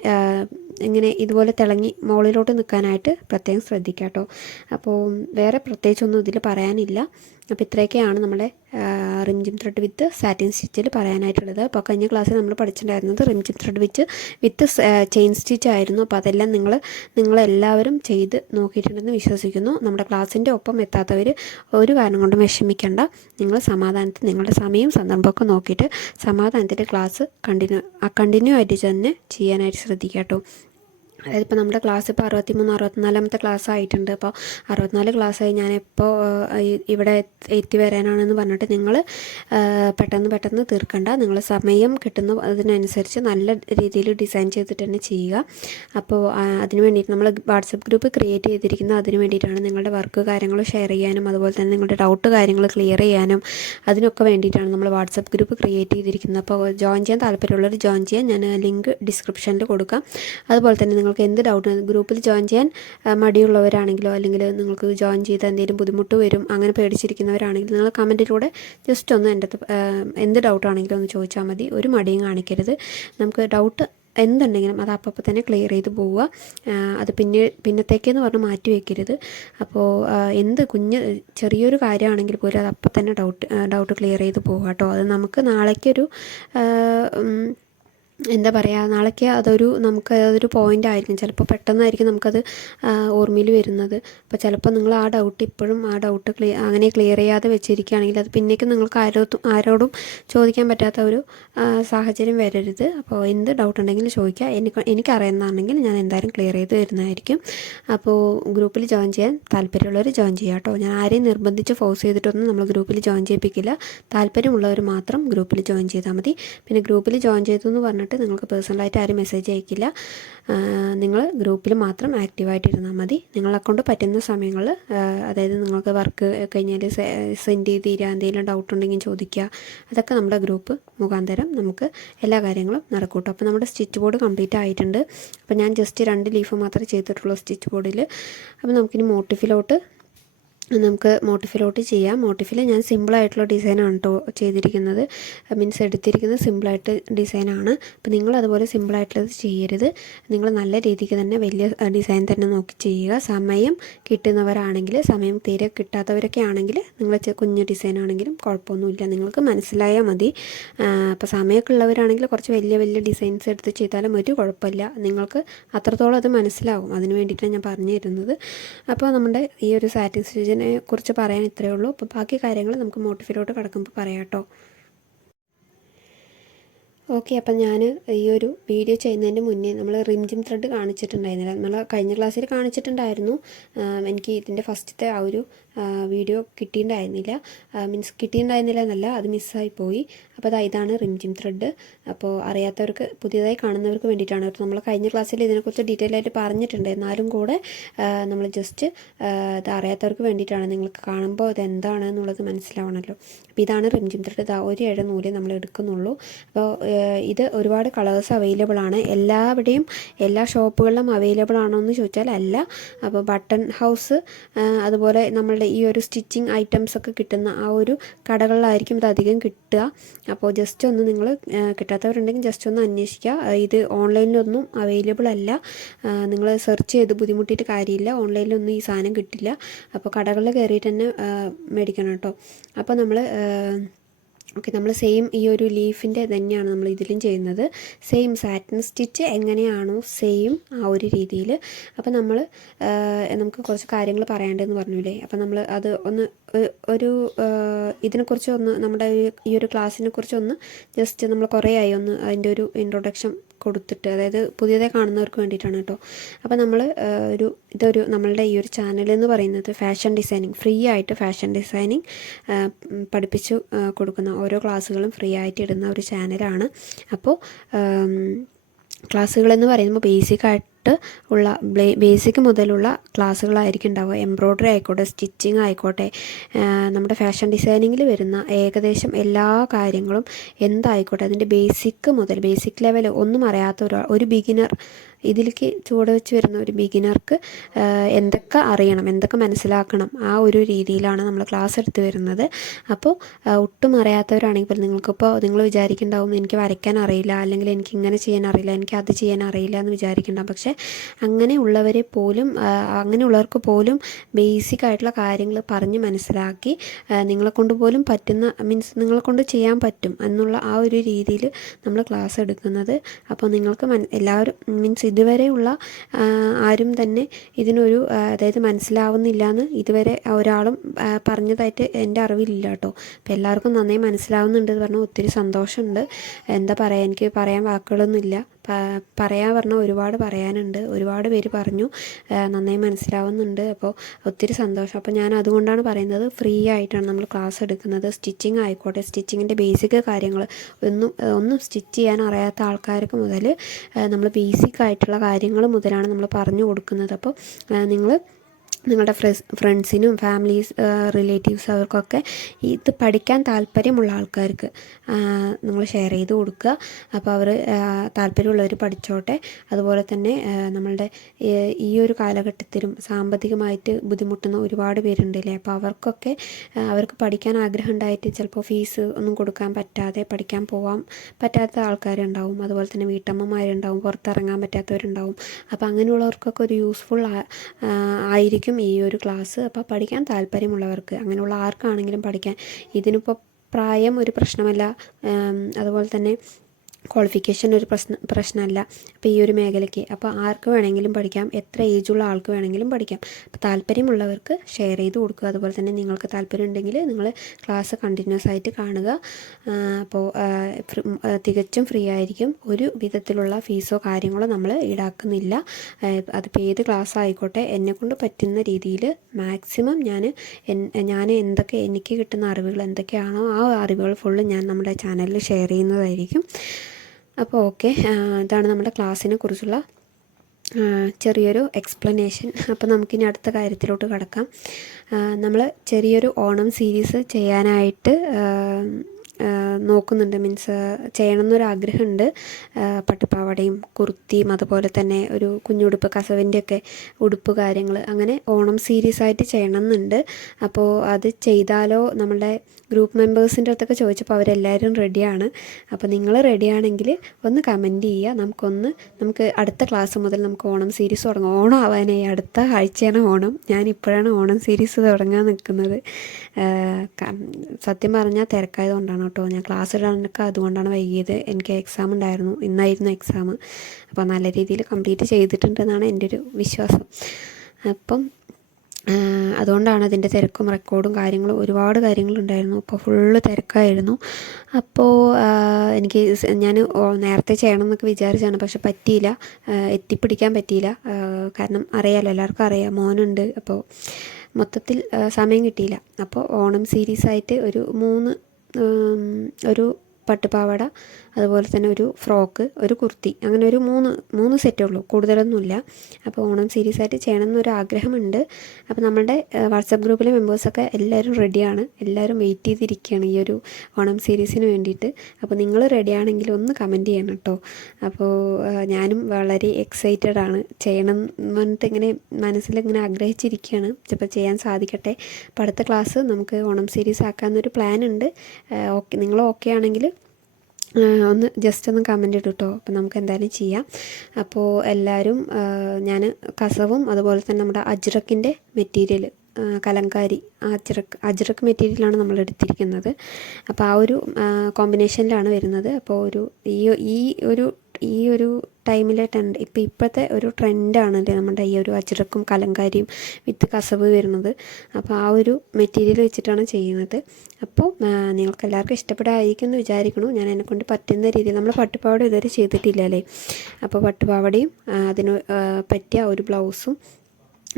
ഇങ്ങനെ ഇതുപോലെ തിളങ്ങി മുകളിലോട്ട് നിൽക്കാനായിട്ട് പ്രത്യേകം ശ്രദ്ധിക്കുക കേട്ടോ. അപ്പോൾ വേറെ പ്രത്യേകിച്ചൊന്നും ഇതിൽ പറയാനില്ല. അപ്പോൾ ഇത്രയൊക്കെയാണ് നമ്മുടെ റിംജിം ത്രെഡ് വിത്ത് സാറ്റിൻ സ്റ്റിച്ചിൽ പറയാനായിട്ടുള്ളത്. അപ്പോൾ കഴിഞ്ഞ ക്ലാസ്സിൽ നമ്മൾ പഠിച്ചിട്ടുണ്ടായിരുന്നത് Rimjhim thread which with chain stitch ആയിരുന്നു. അപ്പോൾ അതെല്ലാം നിങ്ങൾ നിങ്ങളെല്ലാവരും ചെയ്ത് നോക്കിയിട്ടുണ്ടെന്ന് വിശ്വസിക്കുന്നു. നമ്മുടെ ക്ലാസ്സിന്റെ ഒപ്പം എത്താത്തവർ ഒരു കാരണം കൊണ്ടും വിഷമിക്കേണ്ട. നിങ്ങൾ സമാധാനത്തിൽ നിങ്ങളുടെ സമയവും സന്ദർഭമൊക്കെ നോക്കിയിട്ട് സമാധാനത്തിൽ ക്ലാസ് കണ്ടിന്യൂ കണ്ടിന്യൂ ആയിട്ട് തന്നെ ചെയ്യാനായിട്ട് ശ്രദ്ധിക്കുക കേട്ടോ. അതായത് ഇപ്പോൾ നമ്മുടെ ക്ലാസ് ഇപ്പോൾ അറുപത്തിമൂന്ന് അറുപത്തിനാലാമത്തെ ക്ലാസ് ആയിട്ടുണ്ട്. അപ്പോൾ അറുപത്തിനാല് ക്ലാസ്സായി ഞാനിപ്പോൾ ഇവിടെ എത്തി- വരാനാണെന്ന് പറഞ്ഞിട്ട് നിങ്ങൾ പെട്ടെന്ന് പെട്ടെന്ന് തീർക്കണ്ട. നിങ്ങൾ സമയം കിട്ടുന്ന അതിനനുസരിച്ച് നല്ല രീതിയിൽ ഡിസൈൻ ചെയ്തിട്ട് തന്നെ ചെയ്യുക. അപ്പോൾ അതിന് വേണ്ടിയിട്ട് നമ്മൾ വാട്സപ്പ് ഗ്രൂപ്പ് ക്രിയേറ്റ് ചെയ്തിരിക്കുന്നത് അതിന് വേണ്ടിയിട്ടാണ് നിങ്ങളുടെ വർക്ക് കാര്യങ്ങൾ ഷെയർ ചെയ്യാനും അതുപോലെ തന്നെ നിങ്ങളുടെ ഡൗട്ട് കാര്യങ്ങൾ ക്ലിയർ ചെയ്യാനും അതിനൊക്കെ വേണ്ടിയിട്ടാണ് നമ്മൾ വാട്സപ്പ് ഗ്രൂപ്പ് ക്രിയേറ്റ് ചെയ്തിരിക്കുന്നത്. അപ്പോൾ ജോയിൻ ചെയ്യാൻ താല്പര്യമുള്ളവർ ജോയിൻ ചെയ്യാൻ ഞാൻ ലിങ്ക് ഡിസ്ക്രിപ്ഷനിൽ കൊടുക്കാം. അതുപോലെ തന്നെ നിങ്ങൾക്ക് എന്ത് ഡൗട്ട് ഗ്രൂപ്പിൽ ജോയിൻ ചെയ്യാൻ മടിയുള്ളവരാണെങ്കിലോ അല്ലെങ്കിൽ നിങ്ങൾക്ക് ജോയിൻ ചെയ്ത് എന്തെങ്കിലും ബുദ്ധിമുട്ട് വരും അങ്ങനെ പേടിച്ചിരിക്കുന്നവരാണെങ്കിൽ നിങ്ങൾ കമന്റിലൂടെ ജസ്റ്റ് ഒന്ന് എന്റെ എന്ത് ഡൗട്ടാണെങ്കിലും ഒന്ന് ചോദിച്ചാൽ മതി. ഒരു മടിയും കാണിക്കരുത്. നമുക്ക് ഡൗട്ട് എന്തുണ്ടെങ്കിലും അത് അപ്പം തന്നെ ക്ലിയർ ചെയ്ത് പോവുക. അത് പിന്നെ പിന്നത്തേക്കെന്ന് പറഞ്ഞ് മാറ്റി വയ്ക്കരുത് അപ്പോൾ എന്ത് കുഞ്ഞ് ചെറിയൊരു കാര്യമാണെങ്കിൽ പോലും അത് അപ്പം തന്നെ ഡൗട്ട് ഡൗട്ട് ക്ലിയർ ചെയ്ത് പോവുക കേട്ടോ. അത് നമുക്ക് നാളേക്കൊരു എന്താ പറയുക നാളേക്ക് അതൊരു നമുക്ക് അതൊരു പോയിന്റ് ആയിരിക്കും. ചിലപ്പോൾ പെട്ടെന്നായിരിക്കും നമുക്കത് ഓർമ്മയിൽ വരുന്നത്. അപ്പോൾ ചിലപ്പോൾ നിങ്ങൾ ആ ഡൗട്ട് ഇപ്പോഴും ആ ഡൗട്ട് ക്ലിയർ അങ്ങനെ ക്ലിയർ ചെയ്യാതെ വെച്ചിരിക്കുകയാണെങ്കിൽ അത് പിന്നേക്ക് നിങ്ങൾക്ക് ആരോടും ആരോടും ചോദിക്കാൻ പറ്റാത്ത ഒരു സാഹചര്യം വരരുത്. അപ്പോൾ എന്ത് ഡൗട്ട് ഉണ്ടെങ്കിലും ചോദിക്കുക. എനിക്ക് എനിക്കറിയുന്നതാണെങ്കിൽ ഞാൻ എന്തായാലും ക്ലിയർ ചെയ്ത് തരുന്നതായിരിക്കും. അപ്പോൾ ഗ്രൂപ്പിൽ ജോയിൻ ചെയ്യാൻ താല്പര്യമുള്ളവർ ജോയിൻ ചെയ്യുക കേട്ടോ. ഞാൻ ആരെയും നിർബന്ധിച്ച് ഫോഴ്സ് ചെയ്തിട്ടൊന്നും നമ്മൾ ഗ്രൂപ്പിൽ ജോയിൻ ചെയ്യിപ്പിക്കില്ല. താല്പര്യമുള്ളവർ മാത്രം ഗ്രൂപ്പിൽ ജോയിൻ ചെയ്താൽ മതി. പിന്നെ ഗ്രൂപ്പിൽ ജോയിൻ ചെയ്തു എന്ന് പറഞ്ഞിട്ട് നിങ്ങൾക്ക് പേഴ്സണലായിട്ട് ആരും മെസ്സേജ് അയക്കില്ല. നിങ്ങൾ ഗ്രൂപ്പിൽ മാത്രം ആക്റ്റീവായിട്ടിരുന്നാൽ മതി. നിങ്ങളെ കൊണ്ട് പറ്റുന്ന സമയങ്ങളിൽ അതായത് നിങ്ങൾക്ക് വർക്ക് കഴിഞ്ഞാൽ സെൻഡ് ചെയ്ത് തീരാ എന്തെങ്കിലും ഡൗട്ട് ഉണ്ടെങ്കിൽ ചോദിക്കുക. അതൊക്കെ നമ്മുടെ ഗ്രൂപ്പ് മുഖാന്തരം നമുക്ക് എല്ലാ കാര്യങ്ങളും നടക്കൂട്ടോ. അപ്പോൾ നമ്മുടെ സ്റ്റിച്ച് ബോർഡ് കംപ്ലീറ്റ് ആയിട്ടുണ്ട്. അപ്പോൾ ഞാൻ ജസ്റ്റ് രണ്ട് ലീഫ് മാത്രമേ ചെയ്തിട്ടുള്ളൂ സ്റ്റിച്ച് ബോർഡിൽ അപ്പോൾ നമുക്കിനി മോട്ടിഫിലോട്ട് നമുക്ക് മോട്ടിഫിലോട്ട് ചെയ്യാം. മോട്ടിഫിൽ ഞാൻ സിമ്പിളായിട്ടുള്ള ഡിസൈനാണ് കേട്ടോ ചെയ്തിരിക്കുന്നത്. മീൻസ് എടുത്തിരിക്കുന്നത് സിമ്പിളായിട്ട് ഡിസൈനാണ് അപ്പോൾ നിങ്ങൾ അതുപോലെ സിമ്പിളായിട്ടുള്ളത് ചെയ്യരുത്. നിങ്ങൾ നല്ല രീതിക്ക് തന്നെ വലിയ ഡിസൈൻ തന്നെ നോക്കി ചെയ്യുക. സമയം കിട്ടുന്നവരാണെങ്കിൽ സമയം തീരെ കിട്ടാത്തവരൊക്കെ ആണെങ്കിൽ നിങ്ങൾ കുഞ്ഞു ഡിസൈൻ ആണെങ്കിലും കുഴപ്പമൊന്നുമില്ല. നിങ്ങൾക്ക് മനസ്സിലായാൽ മതി. അപ്പോൾ സമയമൊക്കെ ഉള്ളവരാണെങ്കിൽ കുറച്ച് വലിയ വലിയ ഡിസൈൻസ് എടുത്ത് ചെയ്താലും ഒരു കുഴപ്പമില്ല. നിങ്ങൾക്ക് അത്രത്തോളം അത് മനസ്സിലാവും. അതിന് വേണ്ടിയിട്ടാണ് ഞാൻ പറഞ്ഞു തരുന്നത് അപ്പോൾ നമ്മുടെ ഈ ഒരു സാറ്റിസ്ഫാക്ഷനെ കുറിച്ച് പറയാൻ ഇത്രയേ ഉള്ളൂ. അപ്പോൾ ബാക്കി കാര്യങ്ങൾ നമുക്ക് മോട്ടിഫിലോട്ട് കിടക്കുമ്പോൾ പറയാം കേട്ടോ ഓക്കെ അപ്പം ഞാൻ ഈ ഒരു വീഡിയോ ചെയ്യുന്നതിന് മുന്നേ നമ്മൾ റിംജിം ത്രെഡ് കാണിച്ചിട്ടുണ്ടായിരുന്നില്ല. നമ്മൾ കഴിഞ്ഞ ക്ലാസ്സിൽ കാണിച്ചിട്ടുണ്ടായിരുന്നു. എനിക്ക് ഇതിന്റെ ഫസ്റ്റത്തെ ആ ഒരു വീഡിയോ കിട്ടിയിട്ടുണ്ടായിരുന്നില്ല. മീൻസ് കിട്ടിയിട്ടുണ്ടായിരുന്നില്ല എന്നല്ല അത് മിസ്സായി പോയി. അപ്പോൾ അതാ ഇതാണ് റിംജിം ത്രെഡ് അപ്പോൾ അറിയാത്തവർക്ക് പുതിയതായി കാണുന്നവർക്ക് വേണ്ടിയിട്ടാണ്. നമ്മൾ കഴിഞ്ഞ ക്ലാസ്സിൽ ഇതിനെക്കുറിച്ച് ഡീറ്റെയിൽ ആയിട്ട് പറഞ്ഞിട്ടുണ്ട് എന്നാലും കൂടെ നമ്മൾ ജസ്റ്റ് ഇത് അറിയാത്തവർക്ക് വേണ്ടിയിട്ടാണ്. നിങ്ങൾക്ക് കാണുമ്പോൾ ഇത് എന്താണ് എന്നുള്ളത് മനസ്സിലാവണമല്ലോ അപ്പോൾ ഇതാണ് റിംജിം ത്രെഡ് ഒരു നൂൽ നമ്മൾ എടുക്കുന്നുള്ളൂ. അപ്പോൾ ഇത് ഒരുപാട് കളേഴ്സ് അവൈലബിൾ ആണ്. എല്ലാവിടെയും എല്ലാ ഷോപ്പുകളിലും അവൈലബിൾ ആണോ എന്ന് ചോദിച്ചാൽ അല്ല. അപ്പോൾ ബട്ടൺ ഹൗസ് അതുപോലെ നമ്മളുടെ ഈ ഒരു സ്റ്റിച്ചിങ് ഐറ്റംസ് ഒക്കെ കിട്ടുന്ന ആ ഒരു കടകളിലായിരിക്കും ഇത് അധികം കിട്ടുക. അപ്പോൾ ജസ്റ്റ് ഒന്ന് നിങ്ങൾ കിട്ടാത്തവരുണ്ടെങ്കിൽ ജസ്റ്റ് ഒന്ന് അന്വേഷിക്കുക. ഇത് ഓൺലൈനിലൊന്നും അവൈലബിൾ അല്ല. നിങ്ങൾ സെർച്ച് ചെയ്ത് ബുദ്ധിമുട്ടിയിട്ട് കാര്യമില്ല. ഓൺലൈനിലൊന്നും ഈ സാധനം കിട്ടില്ല. അപ്പോൾ കടകളിൽ കയറിയിട്ട് തന്നെ മേടിക്കണം കേട്ടോ. അപ്പോൾ നമ്മൾ ഓക്കെ നമ്മൾ സെയിം ഈ ഒരു ലീഫിന്റെ തന്നെയാണ് നമ്മൾ ഇതിലും ചെയ്യുന്നത്. സെയിം സാറ്റിൻ സ്റ്റിച്ച് എങ്ങനെയാണോ സെയിം ആ ഒരു രീതിയിൽ അപ്പോൾ നമ്മൾ നമുക്ക് കുറച്ച് കാര്യങ്ങൾ പറയാണ്ടെന്ന് പറഞ്ഞില്ലേ അപ്പോൾ നമ്മൾ അത് ഒന്ന് ഒരു ഇതിനെക്കുറിച്ച് ഒന്ന് നമ്മുടെ ഈ ഒരു ക്ലാസ്സിനെ കുറിച്ച് ഒന്ന് ജസ്റ്റ് നമ്മൾ കുറേ ആയി. ഒന്ന് അതിന്റെ ഒരു ഇൻട്രൊഡക്ഷൻ കൊടുത്തിട്ട് അതായത് പുതിയതായി കാണുന്നവർക്ക് വേണ്ടിയിട്ടാണ് കേട്ടോ. അപ്പോൾ നമ്മൾ ഒരു ഇതൊരു നമ്മളുടെ ഈ ഒരു ചാനൽ എന്ന് പറയുന്നത് ഫാഷൻ ഡിസൈനിങ് ഫ്രീ ആയിട്ട് ഫാഷൻ ഡിസൈനിങ് പഠിപ്പിച്ചു കൊടുക്കുന്ന ഓരോ ക്ലാസ്സുകളും ഫ്രീ ആയിട്ട് ഇടുന്ന ഒരു ചാനലാണ് അപ്പോൾ ക്ലാസ്സുകളെന്ന് പറയുമ്പോൾ ബേസിക് ആയിട്ട് ഉള്ള ബേസിക് മുതലുള്ള ക്ലാസ്സുകളായിരിക്കും ഉണ്ടാവുക. എംബ്രോയ്ഡറി ആയിക്കോട്ടെ സ്റ്റിച്ചിങ് ആയിക്കോട്ടെ നമ്മുടെ ഫാഷൻ ഡിസൈനിങ്ങിൽ വരുന്ന ഏകദേശം എല്ലാ കാര്യങ്ങളും എന്തായിക്കോട്ടെ അതിന്റെ ബേസിക് മുതൽ ബേസിക് ലെവൽ ഒന്നും അറിയാത്ത ഒരു ഒരു ബിഗിനർ ഇതിലേക്ക് ചുവട് വെച്ച് വരുന്ന ഒരു ബിഗിനർക്ക് എന്തൊക്കെ അറിയണം എന്തൊക്കെ മനസ്സിലാക്കണം ആ ഒരു രീതിയിലാണ് നമ്മൾ ക്ലാസ് എടുത്ത് വരുന്നത്. അപ്പോൾ ഒട്ടും അറിയാത്തവരാണെങ്കിൽ പോലും നിങ്ങൾക്കിപ്പോൾ നിങ്ങൾ വിചാരിക്കുന്നുണ്ടാവും എനിക്ക് വരയ്ക്കാൻ അറിയില്ല അല്ലെങ്കിൽ എനിക്ക് ഇങ്ങനെ ചെയ്യാൻ അറിയില്ല എനിക്ക് അത് ചെയ്യാൻ അറിയില്ല എന്ന് വിചാരിക്കുന്നുണ്ടാവും. പക്ഷേ അങ്ങനെയുള്ളവരെ പോലും അങ്ങനെയുള്ളവർക്ക് പോലും ബേസിക് ആയിട്ടുള്ള കാര്യങ്ങൾ പറഞ്ഞ് മനസ്സിലാക്കി നിങ്ങളെ കൊണ്ട് പോലും പറ്റുന്ന മീൻസ് നിങ്ങളെ കൊണ്ട് ചെയ്യാൻ പറ്റും എന്നുള്ള ആ ഒരു രീതിയിൽ നമ്മൾ ക്ലാസ് എടുക്കുന്നത്. അപ്പോൾ നിങ്ങൾക്ക് എല്ലാവരും മീൻസ് ഇതുവരെയുള്ള ആരും തന്നെ ഇതിനൊരു അതായത് മനസ്സിലാവുന്നില്ല എന്ന് ഇതുവരെ ഒരാളും പറഞ്ഞതായിട്ട് എന്റെ അറിവിലില്ല കേട്ടോ. അപ്പം എല്ലാവർക്കും നന്നായി മനസ്സിലാവുന്നുണ്ട് എന്ന് പറഞ്ഞാൽ ഒത്തിരി സന്തോഷമുണ്ട്. എന്താ പറയുക എനിക്ക് പറയാൻ വാക്കുകളൊന്നുമില്ല. പറയാൻ പറഞ്ഞാൽ ഒരുപാട് പറയാനുണ്ട്. ഒരുപാട് പേര് പറഞ്ഞു. നന്നായി മനസ്സിലാവുന്നുണ്ട്. അപ്പോൾ ഒത്തിരി സന്തോഷം. അപ്പോൾ ഞാൻ അതുകൊണ്ടാണ് പറയുന്നത് ഫ്രീ ആയിട്ടാണ് നമ്മൾ ക്ലാസ് എടുക്കുന്നത്. സ്റ്റിച്ചിങ് ആയിക്കോട്ടെ. സ്റ്റിച്ചിങ്ങിന്റെ ബേസിക് കാര്യങ്ങൾ ഒന്നും ഒന്നും സ്റ്റിച്ച് ചെയ്യാൻ അറിയാത്ത ആൾക്കാർക്ക് മുതൽ നമ്മൾ ബേസിക് ആയിട്ടുള്ള കാര്യങ്ങൾ മുതലാണ് നമ്മൾ പറഞ്ഞു കൊടുക്കുന്നത്. അപ്പോൾ നിങ്ങൾ നിങ്ങളുടെ ഫ്രണ്ട്സിനും ഫാമിലീസ് റിലേറ്റീവ്സ് അവർക്കൊക്കെ ഇത് പഠിക്കാൻ താല്പര്യമുള്ള ആൾക്കാർക്ക് നിങ്ങൾ ഷെയർ ചെയ്ത് കൊടുക്കുക. അപ്പോൾ അവർ താല്പര്യമുള്ളവർ പഠിച്ചോട്ടെ. അതുപോലെ തന്നെ നമ്മളുടെ ഈ ഒരു കാലഘട്ടത്തിലും സാമ്പത്തികമായിട്ട് ബുദ്ധിമുട്ടുന്ന ഒരുപാട് പേരുണ്ടല്ലേ? അപ്പോൾ അവർക്കൊക്കെ അവർക്ക് പഠിക്കാൻ ആഗ്രഹം ഉണ്ടായിട്ട് ചിലപ്പോൾ ഫീസ് ഒന്നും കൊടുക്കാൻ പറ്റാതെ പഠിക്കാൻ പോകാൻ പറ്റാത്ത ആൾക്കാരുണ്ടാവും. അതുപോലെ തന്നെ വീട്ടമ്മമാരുണ്ടാവും. പുറത്തിറങ്ങാൻ പറ്റാത്തവരുണ്ടാവും. അപ്പോൾ അങ്ങനെയുള്ളവർക്കൊക്കെ ഒരു യൂസ്ഫുൾ ആയിരിക്കും ഈ ഒരു ക്ലാസ് അപ്പോൾ പഠിക്കാൻ താല്പര്യമുള്ളവർക്ക് അങ്ങനെയുള്ള ആർക്കാണെങ്കിലും പഠിക്കാൻ ഇതിനിപ്പോൾ പ്രായം ഒരു പ്രശ്നമല്ല. അതുപോലെ തന്നെ ക്വാളിഫിക്കേഷൻ ഒരു പ്രശ്ന പ്രശ്നമല്ല. അപ്പോൾ ഈ ഒരു മേഖലയ്ക്ക്. അപ്പോൾ ആർക്ക് വേണമെങ്കിലും പഠിക്കാം. എത്ര ഏജുള്ള ആൾക്ക് വേണമെങ്കിലും പഠിക്കാം. അപ്പോൾ താല്പര്യമുള്ളവർക്ക് ഷെയർ ചെയ്ത് കൊടുക്കുക. അതുപോലെ തന്നെ നിങ്ങൾക്ക് താല്പര്യം ഉണ്ടെങ്കിൽ നിങ്ങൾ ക്ലാസ് കണ്ടിന്യൂസ് ആയിട്ട് കാണുക. അപ്പോൾ തികച്ചും ഫ്രീ ആയിരിക്കും. ഒരു വിധത്തിലുള്ള ഫീസോ കാര്യങ്ങളോ നമ്മൾ ഈടാക്കുന്നില്ല. അതിപ്പോൾ ഏത് ക്ലാസ് ആയിക്കോട്ടെ എന്നെക്കൊണ്ട് പറ്റുന്ന രീതിയിൽ മാക്സിമം ഞാൻ ഞാൻ എന്തൊക്കെ എനിക്ക് കിട്ടുന്ന അറിവുകൾ എന്തൊക്കെയാണോ ആ അറിവുകൾ ഫുള്ള് ഞാൻ നമ്മുടെ ചാനലിൽ ഷെയർ ചെയ്യുന്നതായിരിക്കും. അപ്പോൾ ഓക്കെ ഇതാണ് നമ്മുടെ ക്ലാസ്സിനെ കുറിച്ചുള്ള ചെറിയൊരു എക്സ്പ്ലനേഷൻ അപ്പോൾ നമുക്കിനി അടുത്ത കാര്യത്തിലോട്ട് കടക്കാം. നമ്മൾ ചെറിയൊരു ഓണം സീരീസ് ചെയ്യാനായിട്ട് നോക്കുന്നുണ്ട്. മീൻസ് ചെയ്യണം എന്നൊരാഗ്രഹമുണ്ട് പട്ടുപാവാടയും കുർത്തിയും അതുപോലെ തന്നെ ഒരു കുഞ്ഞുടുപ്പ് കസവിന്റെ ഒക്കെ ഉടുപ്പ് കാര്യങ്ങൾ അങ്ങനെ ഓണം സീരീസ് ആയിട്ട് ചെയ്യണം എന്നുണ്ട് അപ്പോൾ അത് ചെയ്താലോ? നമ്മളുടെ ഗ്രൂപ്പ് മെമ്പേഴ്സിന്റെ അടുത്തൊക്കെ ചോദിച്ചപ്പോൾ അവരെല്ലാവരും റെഡിയാണ്. അപ്പോൾ നിങ്ങൾ റെഡിയാണെങ്കിൽ ഒന്ന് കമന്റ് ചെയ്യുക. നമുക്കൊന്ന് നമുക്ക് അടുത്ത ക്ലാസ് മുതൽ നമുക്ക് ഓണം സീരീസ് തുടങ്ങാം. ഓണം ആവാനായി അടുത്ത ആഴ്ചയാണ് ഓണം. ഞാൻ ഇപ്പോഴാണ് ഓണം സീരീസ് തുടങ്ങാൻ നിൽക്കുന്നത്. സത്യം പറഞ്ഞാൽ തിരക്കായത് കൊണ്ടാണ് കേട്ടോ. ഞാൻ ക്ലാസ് ഇടാനൊക്കെ അതുകൊണ്ടാണ് വൈകിയത്. എനിക്ക് എക്സാം ഉണ്ടായിരുന്നു. ഇന്നായിരുന്നു എക്സാം അപ്പോൾ നല്ല രീതിയിൽ കംപ്ലീറ്റ് ചെയ്തിട്ടുണ്ടെന്നാണ് എന്റെ ഒരു വിശ്വാസം. അപ്പം അതുകൊണ്ടാണ് അതിന്റെ തിരക്കും റെക്കോർഡും കാര്യങ്ങളും ഒരുപാട് കാര്യങ്ങളുണ്ടായിരുന്നു. അപ്പോൾ ഫുള്ള് തിരക്കായിരുന്നു. അപ്പോൾ എനിക്ക് ഞാൻ നേരത്തെ ചെയ്യണം എന്നൊക്കെ വിചാരിച്ചാണ് പക്ഷെ പറ്റിയില്ല. എത്തിപ്പിടിക്കാൻ പറ്റിയില്ല. കാരണം അറിയാലോ എല്ലാവർക്കും അറിയാം. മോനുണ്ട്. അപ്പോൾ മൊത്തത്തിൽ സമയം കിട്ടിയില്ല. അപ്പോൾ ഓണം സീരീസായിട്ട് ഒരു മൂന്ന് ഒരു പട്ടുപാവാട അതുപോലെ തന്നെ ഒരു ഫ്രോക്ക് ഒരു കുർത്തി അങ്ങനെ ഒരു മൂന്ന് മൂന്ന് സെറ്റേ ഉള്ളൂ. കൂടുതലൊന്നുമില്ല. അപ്പോൾ ഓണം സീരീസ് ആയിട്ട് ചെയ്യണം എന്നൊരു ആഗ്രഹമുണ്ട്. അപ്പോൾ നമ്മുടെ വാട്സപ്പ് ഗ്രൂപ്പിലെ മെമ്പേഴ്സൊക്കെ എല്ലാവരും റെഡിയാണ് എല്ലാവരും വെയിറ്റ് ചെയ്തിരിക്കുകയാണ് ഈ ഒരു ഓണം സീരീസിന് വേണ്ടിയിട്ട്. അപ്പോൾ നിങ്ങൾ റെഡിയാണെങ്കിൽ ഒന്ന് കമന്റ് ചെയ്യണം കേട്ടോ. അപ്പോൾ ഞാനും വളരെ എക്സൈറ്റഡ് ആണ്. ചെയ്യണം എന്ന് മനസ്സിൽ ഇങ്ങനെ ആഗ്രഹിച്ചിരിക്കുകയാണ്. ചിലപ്പോൾ ചെയ്യാൻ സാധിക്കട്ടെ. അപ്പോൾ അടുത്ത ക്ലാസ് നമുക്ക് ഓണം സീരീസ് ആക്കാമെന്നൊരു പ്ലാൻ ഉണ്ട്. ഓക്കെ നിങ്ങൾ ഓക്കെ ആണെങ്കിൽ ഒന്ന് ജസ്റ്റ് ഒന്ന് കമന്റ് ഇട്ടു കേട്ടോ അപ്പോൾ നമുക്ക് എന്തായാലും ചെയ്യാം. അപ്പോൾ എല്ലാവരും ഞാൻ കസവും അതുപോലെ തന്നെ നമ്മുടെ അജ്രക്കിന്റെ മെറ്റീരിയൽ കലങ്കാരി അജ്രക്ക് അജ്രക്ക് മെറ്റീരിയലാണ് നമ്മൾ എടുത്തിരിക്കുന്നത്. അപ്പോൾ ആ ഒരു കോമ്പിനേഷനിലാണ് വരുന്നത്. അപ്പോൾ ഒരു ഈ ഈ ഒരു ഈ ഒരു ടൈമിലെ ട്രെൻഡ് ഇപ്പം ഇപ്പോഴത്തെ ഒരു ട്രെൻഡാണല്ലേ നമ്മുടെ ഈ ഒരു അജിറക്കും കലങ്കാരിയും വിത്ത് കസവ് വരുന്നത്. അപ്പോൾ ആ ഒരു മെറ്റീരിയൽ വെച്ചിട്ടാണ് ചെയ്യുന്നത്. അപ്പോൾ നിങ്ങൾക്ക് എല്ലാവർക്കും ഇഷ്ടപ്പെടായിരിക്കും എന്ന് വിചാരിക്കണു ഞാൻ എന്നെക്കൊണ്ട് പറ്റുന്ന രീതിയിൽ നമ്മൾ പട്ടുപാവട ഇതുവരെ ചെയ്തിട്ടില്ല അല്ലേ? അപ്പോൾ പട്ടുപാവടയും അതിന് പറ്റിയ ഒരു ബ്ലൗസും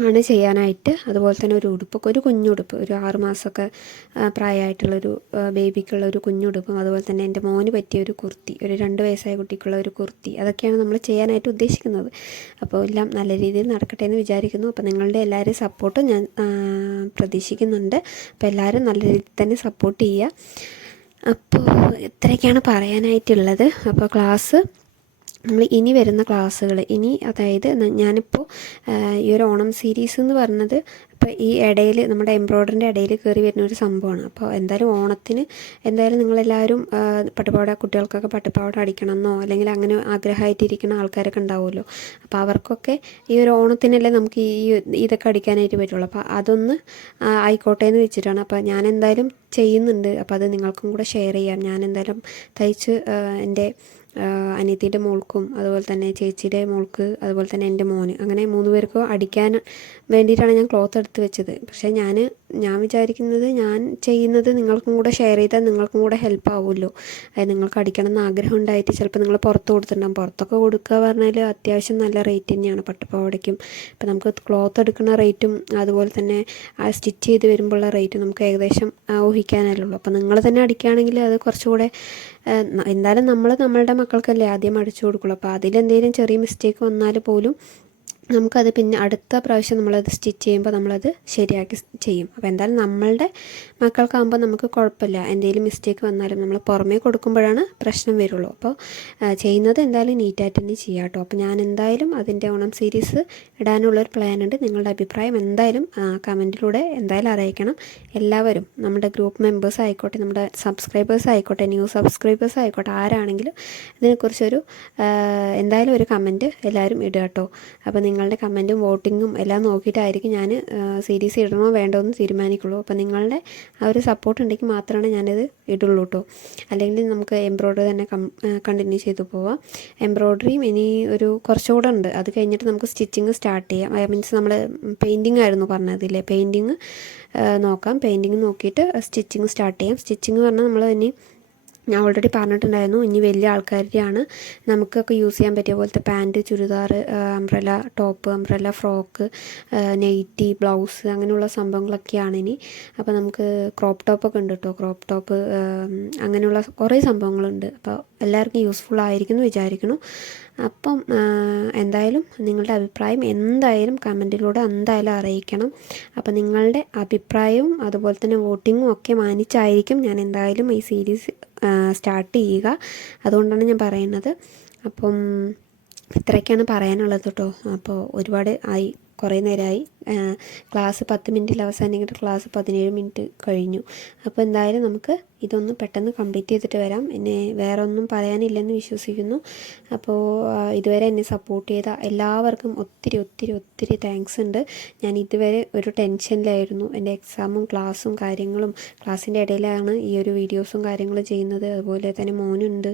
ആണ് ചെയ്യാനായിട്ട്. അതുപോലെ തന്നെ ഒരു ഉടുപ്പ് ഒരു കുഞ്ഞുടുപ്പ് ഒരു ആറുമാസമൊക്കെ പ്രായമായിട്ടുള്ളൊരു ബേബിക്കുള്ള ഒരു കുഞ്ഞുടുപ്പും അതുപോലെ തന്നെ എന്റെ മോന് പറ്റിയ ഒരു കുർത്തി ഒരു രണ്ട് വയസ്സായ കുട്ടിക്കുള്ള ഒരു കുർത്തി അതൊക്കെയാണ് നമ്മൾ ചെയ്യാനായിട്ട് ഉദ്ദേശിക്കുന്നത്. അപ്പോൾ എല്ലാം നല്ല രീതിയിൽ നടക്കട്ടെ എന്ന് വിചാരിക്കുന്നു. അപ്പോൾ നിങ്ങളുടെ എല്ലാവരെയും സപ്പോർട്ട് ഞാൻ പ്രതീക്ഷിക്കുന്നുണ്ട്. അപ്പോൾ എല്ലാവരും നല്ല രീതിയിൽ തന്നെ സപ്പോർട്ട് ചെയ്യുക. അപ്പോൾ ഇത്രയൊക്കെയാണ് പറയാനായിട്ടുള്ളത്. അപ്പോൾ ക്ലാസ് നമ്മൾ ഇനി വരുന്ന ക്ലാസ്സുകൾ ഇനി അതായത് ഞാനിപ്പോൾ ഈ ഒരു ഓണം സീരീസ് എന്ന് പറഞ്ഞത് ഇപ്പോൾ ഈ ഇടയിൽ നമ്മുടെ എംബ്രോയ്ഡറിന്റെ ഇടയിൽ കയറി വരുന്ന ഒരു സംഭവമാണ് അപ്പോൾ എന്തായാലും ഓണത്തിന് എന്തായാലും നിങ്ങളെല്ലാവരും പട്ടുപാവട കുട്ടികൾക്കൊക്കെ പട്ടുപാവാട അടിക്കണമെന്നോ അല്ലെങ്കിൽ അങ്ങനെ ആഗ്രഹമായിട്ടിരിക്കുന്ന ആൾക്കാരൊക്കെ ഉണ്ടാവുമല്ലോ. അപ്പോൾ അവർക്കൊക്കെ ഈ ഒരു ഓണത്തിനല്ലേ നമുക്ക് ഈ ഇതൊക്കെ അടിക്കാനായിട്ട് പറ്റുള്ളൂ. അപ്പോൾ അതൊന്ന് ആയിക്കോട്ടെ എന്ന് വെച്ചിട്ടാണ്. അപ്പോൾ ഞാൻ എന്തായാലും ചെയ്യുന്നുണ്ട്. അപ്പോൾ അത് നിങ്ങൾക്കും കൂടെ ഷെയർ ചെയ്യാം. ഞാൻ എന്തായാലും തയ്ച്ച് എന്റെ അനിയത്തിയുടെ മോൾക്കും അതുപോലെ തന്നെ ചേച്ചിയുടെ മോൾക്ക് അതുപോലെ തന്നെ എന്റെ മോന്. അങ്ങനെ മൂന്ന് പേർക്കും അടിക്കാൻ വേണ്ടിയിട്ടാണ് ഞാൻ ക്ലോത്ത് എടുത്ത് വെച്ചത്. പക്ഷേ ഞാൻ ഞാൻ വിചാരിക്കുന്നത് ഞാൻ ചെയ്യുന്നത് നിങ്ങൾക്കും കൂടെ ഷെയർ ചെയ്താൽ നിങ്ങൾക്കും കൂടെ ഹെൽപ്പ് ആവുമല്ലോ. അതായത് നിങ്ങൾക്ക് അടിക്കണം എന്ന് ആഗ്രഹം ഉണ്ടായിട്ട് ചിലപ്പോൾ നിങ്ങൾ പുറത്ത് കൊടുത്തിട്ടുണ്ടാകും പുറത്തൊക്കെ കൊടുക്കുക പറഞ്ഞാൽ അത്യാവശ്യം നല്ല റേറ്റ് തന്നെയാണ്. പട്ടുപാവടയ്ക്കും ഇപ്പം നമുക്ക് ക്ലോത്ത് എടുക്കുന്ന റേറ്റും അതുപോലെ തന്നെ ആ സ്റ്റിച്ച് ചെയ്ത് വരുമ്പോഴുള്ള റേറ്റും നമുക്ക് ഏകദേശം ആ, ഊഹിക്കാനല്ലേ ഉള്ളൂ. അപ്പോൾ നിങ്ങൾ തന്നെ അടിക്കുകയാണെങ്കിൽ അത് കുറച്ചുകൂടെ എന്തായാലും നമ്മൾ നമ്മളുടെ മക്കൾക്കല്ലേ ആദ്യം അടിച്ചു കൊടുക്കുള്ളൂ. അപ്പോൾ അതിലെന്തെങ്കിലും ചെറിയ മിസ്റ്റേക്ക് വന്നാൽ പോലും നമുക്കത് പിന്നെ അടുത്ത പ്രാവശ്യം നമ്മളത് സ്റ്റിച്ച് ചെയ്യുമ്പോൾ നമ്മളത് ശരിയാക്കി ചെയ്യും. അപ്പോൾ എന്തായാലും നമ്മളുടെ മക്കൾക്കാകുമ്പോൾ നമുക്ക് കുഴപ്പമില്ല. എന്തെങ്കിലും മിസ്റ്റേക്ക് വന്നാലും നമ്മൾ പുറമേ കൊടുക്കുമ്പോഴാണ് പ്രശ്നം വരുള്ളൂ. അപ്പോൾ ചെയ്യുന്നത് എന്തായാലും നീറ്റായിട്ട് തന്നെ ചെയ്യാം കേട്ടോ. അപ്പോൾ ഞാൻ എന്തായാലും അതിന്റെ ഓണം സീരീസ് ഇടാനുള്ളൊരു പ്ലാൻ ഉണ്ട്. നിങ്ങളുടെ അഭിപ്രായം എന്തായാലും കമന്റിലൂടെ എന്തായാലും അറിയിക്കണം. എല്ലാവരും നമ്മുടെ ഗ്രൂപ്പ് മെമ്പേഴ്സ് ആയിക്കോട്ടെ നമ്മുടെ സബ്സ്ക്രൈബേഴ്സ് ആയിക്കോട്ടെ ന്യൂ സബ്സ്ക്രൈബേഴ്സ് ആയിക്കോട്ടെ ആരാണെങ്കിലും ഇതിനെക്കുറിച്ചൊരു എന്തായാലും ഒരു കമന്റ് എല്ലാവരും ഇടുക കേട്ടോ. അപ്പോൾ നിങ്ങളുടെ കമന്റും വോട്ടിങ്ങും എല്ലാം നോക്കിയിട്ടായിരിക്കും ഞാൻ സീരീസ് ഇടണോ വേണ്ടോ എന്ന് തീരുമാനിക്കുള്ളൂ. അപ്പോൾ നിങ്ങളുടെ ആ ഒരു സപ്പോർട്ട് ഉണ്ടെങ്കിൽ മാത്രമാണ് ഞാനിത് ഇടുള്ളൂ കേട്ടോ അല്ലെങ്കിൽ നമുക്ക് എംബ്രോയ്ഡറി തന്നെ കണ്ടിന്യൂ ചെയ്തു പോവാം. എംബ്രോയ്ഡറിയും ഇനി ഒരു കുറച്ചുകൂടെ ഉണ്ട്. അത് കഴിഞ്ഞിട്ട് നമുക്ക് സ്റ്റിച്ചിങ് സ്റ്റാർട്ട് ചെയ്യാം. ഐ മീൻസ് നമ്മൾ പെയിന്റിങ് ആയിരുന്നു പറഞ്ഞതില്ലേ? പെയിന്റിങ് നോക്കാം. പെയിന്റിങ് നോക്കിയിട്ട് സ്റ്റിച്ചിങ് സ്റ്റാർട്ട് ചെയ്യാം. സ്റ്റിച്ചിങ് പറഞ്ഞാൽ നമ്മൾ ഇനി ഞാൻ ഓൾറെഡി പറഞ്ഞിട്ടുണ്ടായിരുന്നു ഇനി വലിയ ആൾക്കാരുടെയാണ് നമുക്കൊക്കെ യൂസ് ചെയ്യാൻ പറ്റിയ പോലത്തെ pant churidar umbrella top umbrella frock nighty blouse അങ്ങനെയുള്ള സംഭവങ്ങളൊക്കെയാണ് ഇനി. അപ്പോൾ നമുക്ക് ക്രോപ്പ് ടോപ്പൊക്കെ ഉണ്ട് കേട്ടോ ക്രോപ്പ് ടോപ്പ് അങ്ങനെയുള്ള കുറേ സംഭവങ്ങളുണ്ട്. അപ്പോൾ എല്ലാവർക്കും യൂസ്ഫുൾ ആയിരിക്കും എന്ന് വിചാരിക്കുന്നു. അപ്പം എന്തായാലും നിങ്ങളുടെ അഭിപ്രായം എന്തായാലും കമന്റിലൂടെ എന്തായാലും അറിയിക്കണം. അപ്പം നിങ്ങളുടെ അഭിപ്രായവും അതുപോലെ തന്നെ വോട്ടിങ്ങും ഒക്കെ മാനിച്ചായിരിക്കും ഞാൻ എന്തായാലും ഈ സീരീസ് സ്റ്റാർട്ട് ചെയ്യുക. അതുകൊണ്ടാണ് ഞാൻ പറയുന്നത്. അപ്പം ഇത്രയൊക്കെയാണ് പറയാനുള്ളത് കേട്ടോ അപ്പോൾ ഒരുപാട് ആയി. കുറേ നേരമായി. ക്ലാസ് പത്ത് മിനിറ്റിൽ അവസാനിക്കുന്ന ക്ലാസ് പതിനേഴ് മിനിറ്റ് കഴിഞ്ഞു. അപ്പോൾ എന്തായാലും നമുക്ക് ഇതൊന്ന് പെട്ടെന്ന് കംപ്ലീറ്റ് ചെയ്തിട്ട് വരാം. എന്നെ വേറെ ഒന്നും പറയാനില്ലെന്ന് വിശ്വസിക്കുന്നു. അപ്പോൾ ഇതുവരെ എന്നെ സപ്പോർട്ട് ചെയ്ത എല്ലാവർക്കും ഒത്തിരി ഒത്തിരി ഒത്തിരി താങ്ക്സ് ഉണ്ട്. ഞാൻ ഇതുവരെ ഒരു ടെൻഷനിലായിരുന്നു. എന്റെ എക്സാമും ക്ലാസ്സും കാര്യങ്ങളും ക്ലാസ്സിന്റെ ഇടയിലാണ് ഈ ഒരു വീഡിയോസും കാര്യങ്ങളും ചെയ്യുന്നത്. അതുപോലെ തന്നെ മോനുണ്ട്.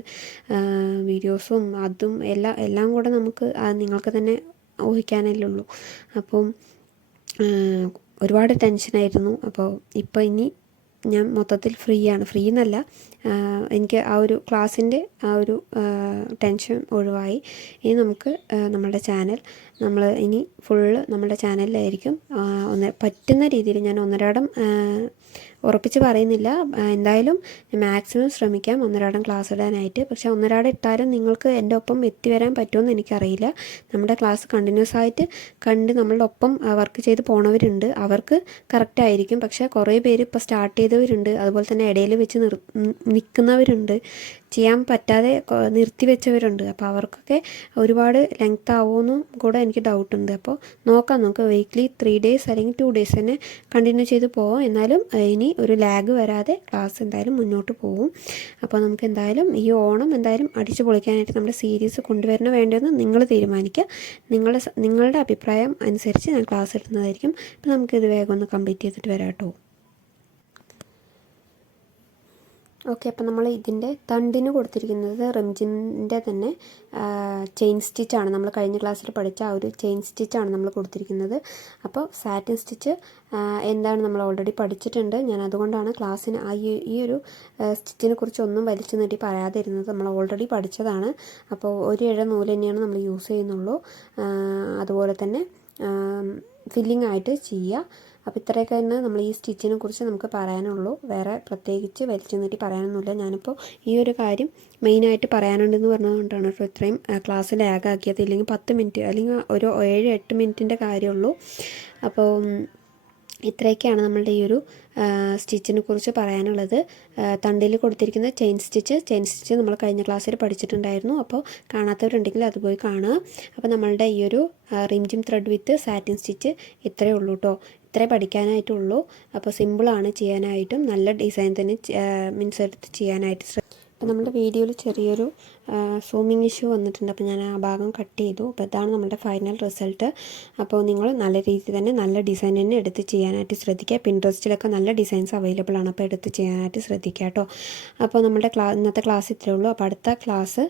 വീഡിയോസും അതും എല്ലാം എല്ലാം കൂടെ നമുക്ക് നിങ്ങൾക്ക് തന്നെ ഊഹിക്കാനല്ലേ ഉള്ളൂ. അപ്പം ഒരുപാട് ടെൻഷനായിരുന്നു. അപ്പോൾ ഇപ്പോൾ ഇനി ഞാൻ മൊത്തത്തിൽ ഫ്രീ ആണ്. ഫ്രീ എന്നല്ല എനിക്ക് ആ ഒരു ക്ലാസ്സിന്റെ ആ ഒരു ടെൻഷൻ ഒഴിവായി. ഇനി നമുക്ക് നമ്മുടെ ചാനൽ നമ്മൾ ഇനി ഫുള്ള് നമ്മുടെ ചാനലിലായിരിക്കും. ഒന്ന് പറ്റുന്ന രീതിയിൽ ഞാൻ ഒന്നരാടം ഉറപ്പിച്ച് പറയുന്നില്ല. എന്തായാലും മാക്സിമം ശ്രമിക്കാം. ഒന്നരാടം ക്ലാസ് ഇടാനായിട്ട്. പക്ഷെ ഒന്നരാടം ഇട്ടാലും നിങ്ങൾക്ക് എന്റെ ഒപ്പം എത്തിവരാൻ പറ്റുമെന്ന് എനിക്കറിയില്ല. നമ്മുടെ ക്ലാസ് കണ്ടിന്യൂസ് ആയിട്ട് കണ്ട് നമ്മളുടെ ഒപ്പം വർക്ക് ചെയ്ത് പോണവരുണ്ട്. അവർക്ക് കറക്റ്റ് ആയിരിക്കും. പക്ഷേ കുറേ പേര് ഇപ്പോൾ സ്റ്റാർട്ട് ചെയ്തവരുണ്ട്. അതുപോലെ തന്നെ ഇടയിൽ വെച്ച് നിർ നിൽക്കുന്നവരുണ്ട്. ചെയ്യാൻ പറ്റാതെ നിർത്തി വെച്ചവരുണ്ട്. അപ്പോൾ അവർക്കൊക്കെ ഒരുപാട് ലെങ്ത് ആവുമെന്നും കൂടെ എനിക്ക് ഡൗട്ട് ഉണ്ട്. അപ്പോൾ നോക്കാം നമുക്ക് വീക്ക്ലി ത്രീ ഡേയ്സ് അല്ലെങ്കിൽ ടു ഡേയ്സ് തന്നെ കണ്ടിന്യൂ ചെയ്ത് പോവാം. എന്നാലും ഇനി ഒരു ലാഗ് വരാതെ ക്ലാസ് എന്തായാലും മുന്നോട്ട് പോകും അപ്പോൾ നമുക്ക് എന്തായാലും ഈ ഓണം എന്തായാലും അടിച്ചു പൊളിക്കാനായിട്ട് നമ്മുടെ സീരീസ് കൊണ്ടുവരണ വേണ്ടതെന്ന് നിങ്ങൾ തീരുമാനിക്കുക. നിങ്ങളുടെ നിങ്ങളുടെ അഭിപ്രായം അനുസരിച്ച് ഞാൻ ക്ലാസ് എടുക്കുന്നതായിരിക്കും. അപ്പോൾ നമുക്കിത് വേഗം ഒന്ന് കംപ്ലീറ്റ് ചെയ്തിട്ട് വരാം കേട്ടോ. ഓക്കെ അപ്പം നമ്മൾ ഇതിന്റെ തണ്ടിന് കൊടുത്തിരിക്കുന്നത് റംജിന്റെ തന്നെ ചെയിൻ സ്റ്റിച്ചാണ് നമ്മൾ കഴിഞ്ഞ ക്ലാസ്സിൽ പഠിച്ച ആ ഒരു ചെയിൻ സ്റ്റിച്ചാണ് നമ്മൾ കൊടുത്തിരിക്കുന്നത്. അപ്പോൾ സാറ്റിൻ സ്റ്റിച്ച് എന്താണ് നമ്മൾ ഓൾറെഡി പഠിച്ചിട്ടുണ്ട്. ഞാൻ അതുകൊണ്ടാണ് ക്ലാസ്സിന് ആ ഈ ഒരു സ്റ്റിച്ചിനെ കുറിച്ച് ഒന്നും വലിച്ചു നീട്ടി പറയാതിരുന്നത്. നമ്മൾ ഓൾറെഡി പഠിച്ചതാണ്. അപ്പോൾ ഒരു ഇഴ നൂൽ തന്നെയാണ് നമ്മൾ യൂസ് ചെയ്യുന്നുള്ളൂ. അതുപോലെ തന്നെ ഫില്ലിംഗ് ആയിട്ട് ചെയ്യുക. അപ്പോൾ ഇത്രയൊക്കെ തന്നെ നമ്മൾ ഈ സ്റ്റിച്ചിനെ കുറിച്ച് നമുക്ക് പറയാനുള്ളൂ. വേറെ പ്രത്യേകിച്ച് വലിച്ചു നീട്ടി പറയാനൊന്നുമില്ല. ഞാനിപ്പോൾ ഈ ഒരു കാര്യം മെയിനായിട്ട് പറയാനുണ്ടെന്ന് പറഞ്ഞതുകൊണ്ടാണ് കേട്ടോ ഇത്രയും ക്ലാസ് ലാഗാക്കിയത് ഇല്ലെങ്കിൽ പത്ത് മിനിറ്റ് അല്ലെങ്കിൽ ഒരു ഏഴ് എട്ട് മിനിറ്റിന്റെ കാര്യമുള്ളൂ. അപ്പോൾ ഇത്രയൊക്കെയാണ് നമ്മളുടെ ഈ ഒരു സ്റ്റിച്ചിനെ കുറിച്ച് പറയാനുള്ളത്. തണ്ടിൽ കൊടുത്തിരിക്കുന്ന ചെയിൻ സ്റ്റിച്ച് ചെയിൻ സ്റ്റിച്ച് നമ്മൾ കഴിഞ്ഞ ക്ലാസ്സിൽ പഠിച്ചിട്ടുണ്ടായിരുന്നു. അപ്പോൾ കാണാത്തവരുണ്ടെങ്കിൽ അത് പോയി കാണുക. അപ്പോൾ നമ്മളുടെ ഈ ഒരു Rimjhim thread with satin stitch ഇത്രയേ ഉള്ളൂ കേട്ടോ ഇത്രേ പഠിക്കാനായിട്ടുള്ളൂ. അപ്പോൾ സിമ്പിളാണ് ചെയ്യാനായിട്ടും. നല്ല ഡിസൈൻ തന്നെ മീൻസ് എടുത്ത് ചെയ്യാനായിട്ട് ശ്രദ്ധ അപ്പോൾ നമ്മുടെ വീഡിയോയിൽ ചെറിയൊരു സൂമിങ് ഇഷ്യൂ വന്നിട്ടുണ്ട്. അപ്പോൾ ഞാൻ ആ ഭാഗം കട്ട് ചെയ്തു. അപ്പോൾ ഇതാണ് നമ്മുടെ ഫൈനൽ റിസൾട്ട് അപ്പോൾ നിങ്ങൾ നല്ല രീതിയിൽ തന്നെ നല്ല ഡിസൈൻ തന്നെ എടുത്ത് ചെയ്യാനായിട്ട് ശ്രദ്ധിക്കുക. പിൻട്രസ്റ്റിലൊക്കെ നല്ല ഡിസൈൻസ് അവൈലബിൾ ആണ്. അപ്പോൾ എടുത്ത് ചെയ്യാനായിട്ട് ശ്രദ്ധിക്കുക കേട്ടോ. അപ്പോൾ നമ്മുടെ ക്ലാ ഇന്നത്തെ ക്ലാസ് ഇത്രയേ ഉള്ളൂ. അപ്പോൾ അടുത്ത ക്ലാസ്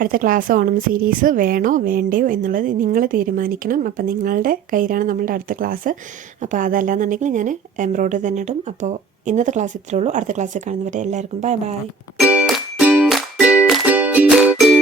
അടുത്ത ക്ലാസ് ഓണം സീരീസ് വേണോ വേണ്ടയോ എന്നുള്ളത് നിങ്ങൾ തീരുമാനിക്കണം. അപ്പോൾ നിങ്ങളുടെ കയ്യിലാണ് നമ്മളുടെ അടുത്ത ക്ലാസ് അപ്പോൾ അതല്ലാന്നുണ്ടെങ്കിൽ ഞാൻ എംബ്രോയ്ഡറി തന്നെ ഇടും. അപ്പോൾ ഇന്നത്തെ ക്ലാസ് ഇത്രയേ ഉള്ളൂ. അടുത്ത ക്ലാസ്സിൽ കാണുന്നവരെ എല്ലാവർക്കും ബൈ ബൈ Música